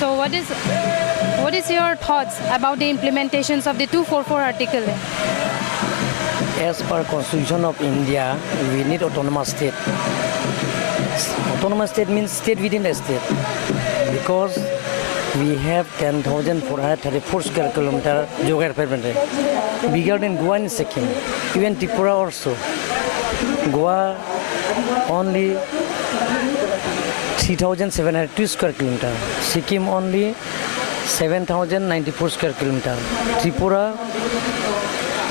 So what is your thoughts about the implementations of the 244 article? As per Constitution of India, we need autonomous state. Autonomous state means state within a state. Because we have 10,434 square kilometer geography, bigger than Goa and Sikkim, even Tripura also. Goa only 3,702 square kilometer, Sikkim only 7,094 square kilometer, Tripura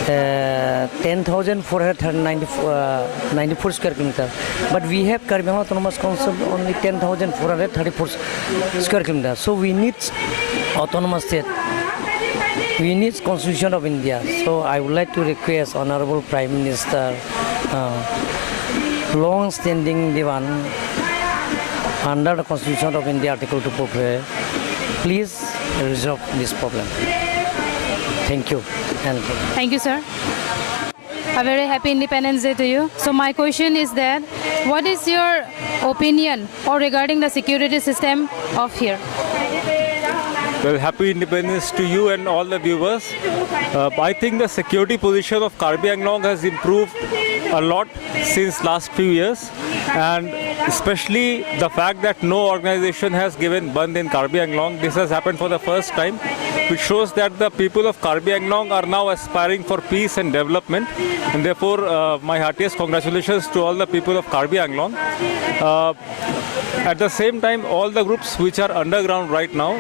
10,494 square kilometer. But we have Karbi Anglong Autonomous Council only 10,434 square kilometer. So we need autonomous state. We need Constitution of India. So I would like to request Honorable Prime Minister, long-standing Diwan, under the Constitution of India, Article 244, please resolve this problem. Thank you. And Thank you, sir. A very happy Independence Day to you. So my question is that, what is your opinion or regarding the security system of here? Well, happy Independence to you and all the viewers. I think the security position of Karbi Anglong has improved a lot since last few years, and especially the fact that no organization has given Bandh in Karbi Anglong. This has happened for the first time, which shows that the people of Karbi Anglong are now aspiring for peace and development, and therefore my heartiest congratulations to all the people of Karbi Anglong. At the same time, all the groups which are underground right now,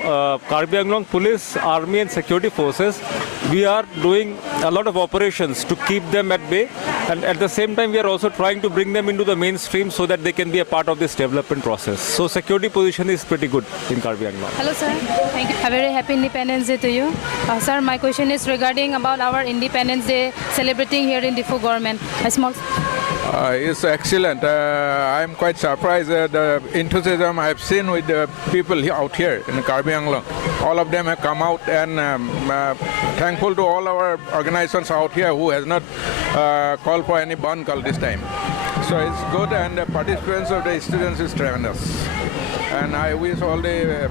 Karbi Anglong Police, Army and Security Forces, we are doing a lot of operations to keep them at bay, and at the same time we are also trying to bring them into the mainstream so that they can be a part of this development process. So security position is pretty good in Karbi Anglong. Hello, sir. Thank you. A very happy Independence Day to you. Sir, my question is regarding about our Independence Day celebrating here in Diffu government. A small... It's excellent. I'm quite surprised at the enthusiasm I've seen with the people out here in Karbi Anglong. All of them have come out, and thankful to all our organizations out here who has not called for any burn call this time. So it's good, and the participants of the students is tremendous. And I wish all the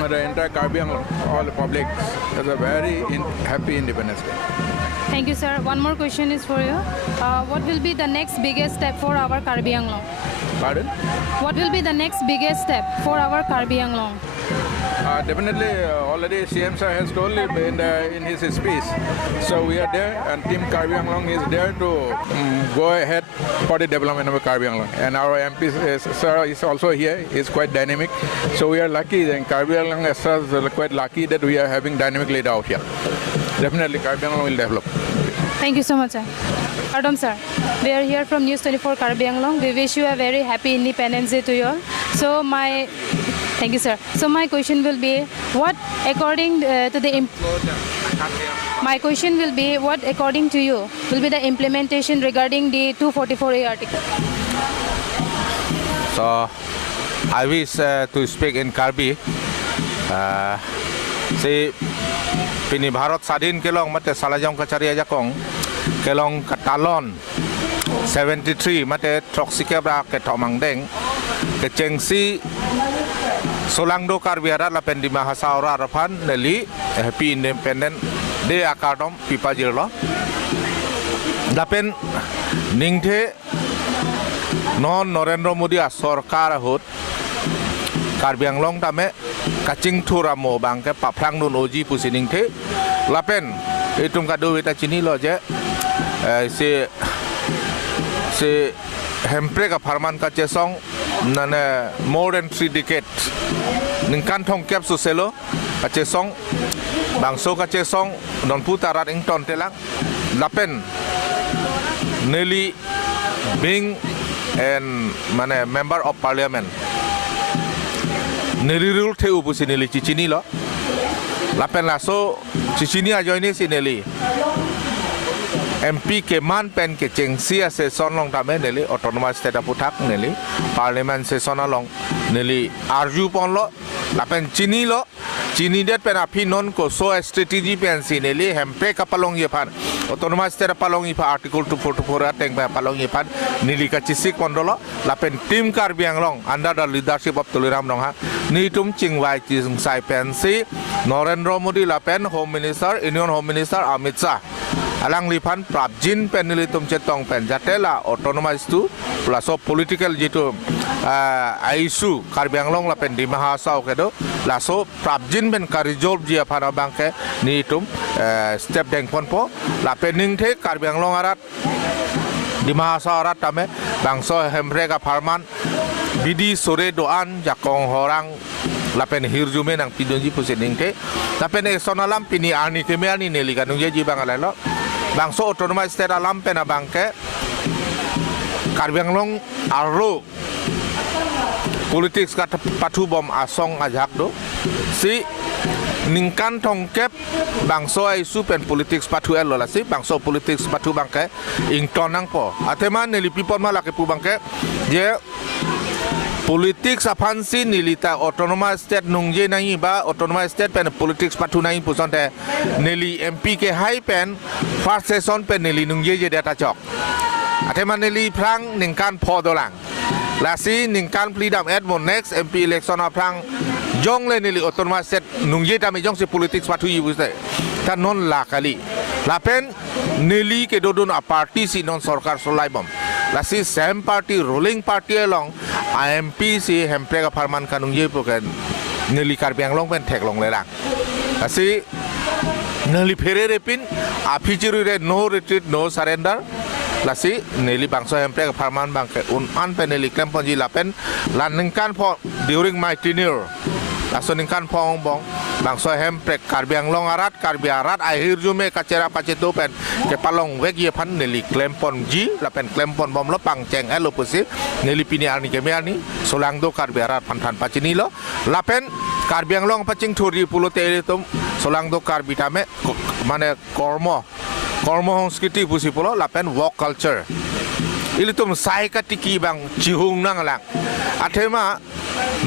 entire Karbi Anglong, all the public, has a very happy Independence Day. Thank you, sir. One more question is for you. What will be the next biggest step for our Karbi Anglong? Pardon? What will be the next biggest step for our Karbi Anglong? Definitely, already CM sir has told it in his speech. So we are there, and Team Karbi Anglong is there to go ahead for the development of Karbi Anglong. And our MP sir is also here. He's quite dynamic. So we are lucky, and Karbi Anglong is quite lucky that we are having dynamic leader out here. Definitely, Karbi Anglong will develop. Thank you so much, sir. Pardon, sir. We are here from News 24 Karbi Anglong. We wish you a very happy Independence Day to you all. So thank you, sir. So my question will be, what according to the my question will be, what according to you will be the implementation regarding the 244A article? So I wish to speak in Karbi. Si pini Bharat Sadhin kelong mate salajong kacaria jakong kelong katalon 73 mate troxikebra ke tomangdeng ke cengsi solangdo Karbiara la pendi mahasaura rapan neli happy independent day akadom pipajirlo dapen ningthe non Narendra Modi sorkar hut Karbi Anglong tame kacing turamo bangke paprang nun oji pusining the lapen itung kado wita chini lo je se hempre ka farman ka chesong nane more than 3 decades ningkan thong kep su selo ka chesong bangso ka chesong non putarat ing ton telang lapen nearly being and mane member of parliament Nerirul teu pusinili cicini lo, lapen laso cicini ajo ini sineli. MP keman pen ke cengsi seson long tame neli autonomous state putak neli parliament seson long neli arju pon lo lapen cini lo cini det pen api non ko so strategy pen sineli hempe kapalong ye pan autonomous state palong ipa article 244 ateng ba palong ipan nilika cisik mondolo lapen tim Karbi Anglong under the leadership of Tuliram Rongha ni tum chingwai ching sai pensi Narendra Modi lapen Home Minister Union Home Minister Amit Shah alang lipan prabjin pen nilitum cetong pen jatela autonomous tu plus of political jitu isu Karbi Anglong lapen di mahasau kedo laso prabjin pen karijol jia para bangke ni tum step deng ponpo lapen ning the Karbi Anglong arat di mahasau arat tame bangso hembrega farman bidi sore doan jakong horang lapen hirjume nang pidonji pusining te lapen esonalam pini ani kemiani neli kanung jeji bangalelo bangso autonomous state alam pena bangke Karbi Anglong aro politics kat patu bom asong ajak do si ningkan tongkep bangso isu pen politics patu elo la si bangso politics patu bangke ington nang po ateman neli pipon mala ke pu bangke je politics apansi nilita autonomous state nungje nai ba autonomous state pen politics patu nai pusonte neli MP ke hai pen first session pen neli nungje je data chok ateman neli prang ningkan po dolang lasi ningkan freedom admon next MP election aprang jong le nili autonomous state nungje tami jong si politics patu yibu se ta non la kali lapen nili ke dodon a party si non sarkar solai bom lasi same party ruling party along IMP si hemprega farman kanungje poken nili Karbi Anglong pen thek long le lang lasi nili phere repin afijiru re no retreat no surrender lasi neli bangso hemprega farman bangke an pen neli klemponji lapen lan ningkan po during my tenure laso ningkan pong bong bangso hempreg Karbi Anglong arat Karbi arat akhir jume kacera pacetu pen ke palong weg ye pan neli klempon ji lapen klempon bom lo pangceng elo pusi neli pini ani kemiani solang do Karbi arat pantan pacini lo lapen Karbi Anglong pacing thuri pulote tum solang do Karbi tame mane kormo সংস্কৃতি বুঝি পলো লাপেন walk culture ilitum sai ka tiki bang chihung nang lang athema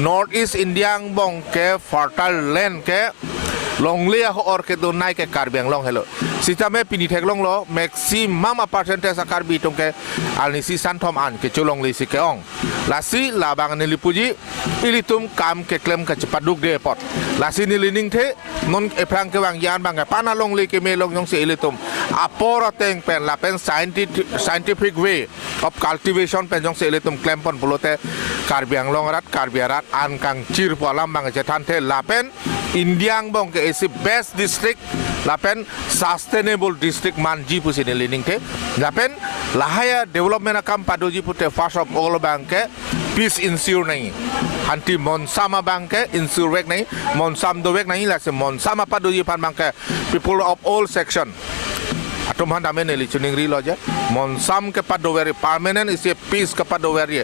north east indiang bong ke fertile land ke longle ho or ke donai ke Karbi Anglong hello sitame pini theklong lo maximum percentage Karbi tongke alnisi santhom an ke cholong le si ke ong lasi labang nilipuji ilitum kam ke klem ka cepaduk de pot lasi nilining the non eprang ke wang yan bang pana long le ke melong yong si ilitum apora teng pen la pen scientific way of cultivation pen jong si ilitum klempon pulote Karbi Anglong rat Karbi arat an kang chir polam bang jetan the la pen indiang bong ke is best district lapen sustainable district manji pusine lening the lapen lahaya development akam padoji pute first of all banke peace ensure nai anti monsama banke ensure wek nai monsam do wek nai la se monsama padoji pan banke people of all section atom handa men eli chuning ri loje monsam ke padoveri permanent is a peace ke padoveri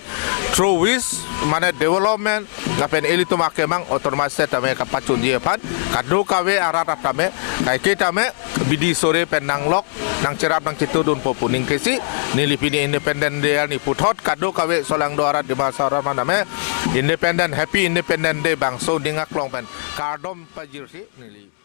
through which mane development lapen eli to make mang autonomous state me ka pachun je pan kadu kawe arat tame kai ke tame bidi sore penang lok nang cerap nang citudun popuning kesi nilipini independent day ni puthot kadu kawe solang do arat di masara maname independent happy independent day bang so dingak long pen kardom pajir si nili